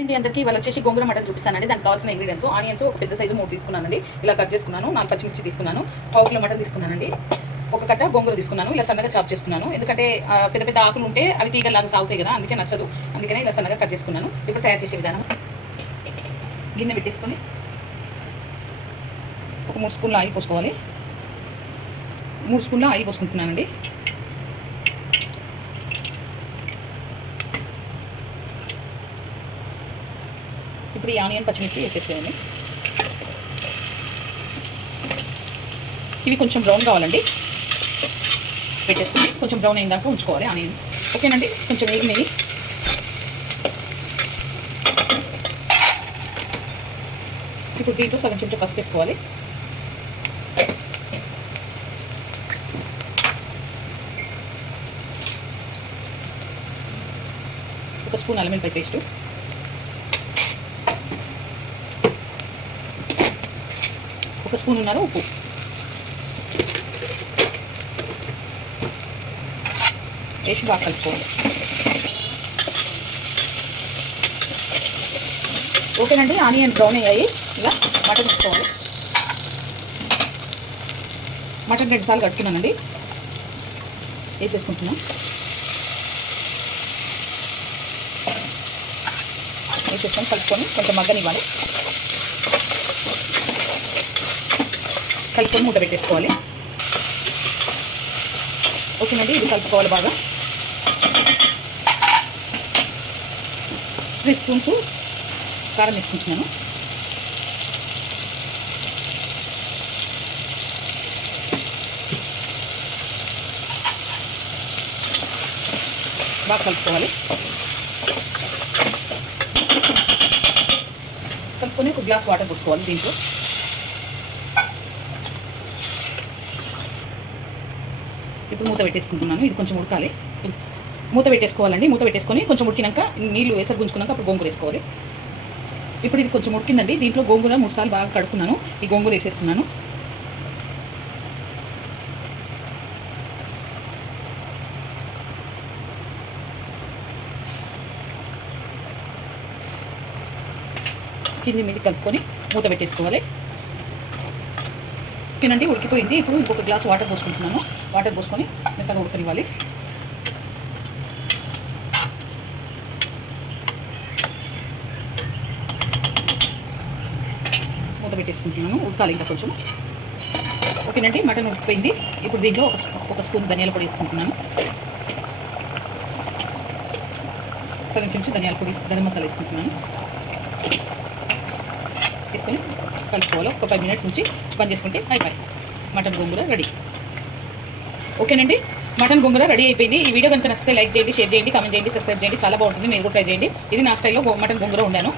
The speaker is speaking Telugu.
అండి అందరికీ ఇవాళ వచ్చేసి గోంగూర మటన్ చూపిస్తానండి. దానికి కావాల్సిన ఇంగ్రీడియంట్స్ ఆనియన్స్ ఒక పెద్ద సైజు 3 తీసుకున్నానండి. ఇలా కట్ చేసుకున్నాను. 4 పచ్చిమిర్చి తీసుకున్నాను. 1/2 కిలో మటన్ తీసుకున్నానండి. ఒక కట్ట గోంగూర తీసుకున్నాను. ఇలా సన్నగా చాప్ చేసుకున్నాను. ఎందుకంటే పెద్ద పెద్ద ఆకులు ఉంటే అవి తీగలాగా సాగుతాయి కదా, అందుకే నచ్చదు. అందుకనే ఇలా సన్నగా కట్ చేసుకున్నాను. ఇప్పుడు తయారు చేసే విధానం, గిన్నె పెట్టేసుకొని ఒక 3 స్పూన్ల ఆయిల్ పోసుకోవాలి. 3 స్పూన్ల ఆయిల్ పోసుకుంటున్నానండి. ఇప్పుడు ఈ ఆనియన్ పచ్చిమిర్చి వేసేసేయండి. ఇవి కొంచెం బ్రౌన్ కావాలండి. పెట్టేసుకుని కొంచెం బ్రౌన్ అయిన దాకా ఉంచుకోవాలి ఆనియన్. ఓకేనండి, కొంచెం వేగినవి. ఇప్పుడు దీంట్లో సగం చెంచా పసుపు వేసుకోవాలి. ఒక స్పూన్ అల్లం వెల్లుల్లి పేస్ట్, ఒక స్పూన్ ఉప్పు, వేసి బాగా కలుపుకోవాలి. ఓకేనండి, ఆనియన్ బ్రౌన్ అయ్యాయి. ఇలా మటన్ తీసుకోవాలి. మటన్ 2 సార్లు కట్టుకున్నానండి. వేసేసుకుంటున్నాం. వేసేసుకొని కలుపుకొని కొంచెం మగ్గనివ్వాలి. కలుపుకొని మూత పెట్టేసుకోవాలి. ఓకేనండి, ఇది కలుపుకోవాలి బాగా. 3 స్పూన్స్ కారం వేసుకుంటున్నాను. బాగా కలుపుకోవాలి. కలుపుకొని ఒక గ్లాస్ వాటర్ పోసుకోవాలి దీంట్లో. ఇప్పుడు మూత పెట్టేసుకుంటున్నాను. ఇది కొంచెం ఉడకాలి. మూత పెట్టేసుకోవాలండి. మూత పెట్టేసుకొని కొంచెం ఉడికినాక నీళ్ళు వేసరి గుంజుకున్నాక అప్పుడు గోంగూర వేసుకోవాలి. ఇప్పుడు ఇది కొంచెం ఉడికిందండి. దీంట్లో గోంగూర 3 సార్లు బాగా కడుక్కున్నాను. ఈ గోంగూర వేసేస్తున్నాను. కింది మీద కలుపుకొని మూత పెట్టేసుకోవాలి. ఓకేనండి, ఉడికిపోయింది. ఇప్పుడు ఇంకొక గ్లాస్ వాటర్ పోసుకుంటున్నాను. వాటర్ పోసుకొని మెత్తగా ఉడకనివ్వాలి. మూత పెట్టేసుకుంటున్నాను. ఉడకాలి ఇంకా కొంచెం. ఓకేనండి, మటన్ ఉడికిపోయింది. ఇప్పుడు దీంట్లో ఒక స్పూన్ ధనియాల పొడి వేసుకుంటున్నాను. సగం చెంచా ధనియాల పొడి, గరం మసాలా వేసుకుంటున్నాను. వేసుకొని కలుపుకోవాలి. ఒక 5 మినిట్స్ నుంచి బంద్ చేసుకుంటే అయిపోయి మటన్ గోంగూర రెడీ. ఓకేనండి, మటన్ గోంగూర రెడీ అయిపోయింది. ఈ వీడియో కనుక నచ్చితే లైక్ చేయండి, షేర్ చేయండి, కామెంట్ చేయండి, సబ్స్క్రైబ్ చేయండి. చాలా బాగుంటుంది, మీరు కూడా ట్రై చేయండి. ఇది నా స్టైల్లో మటన్ గోంగూర వండాను.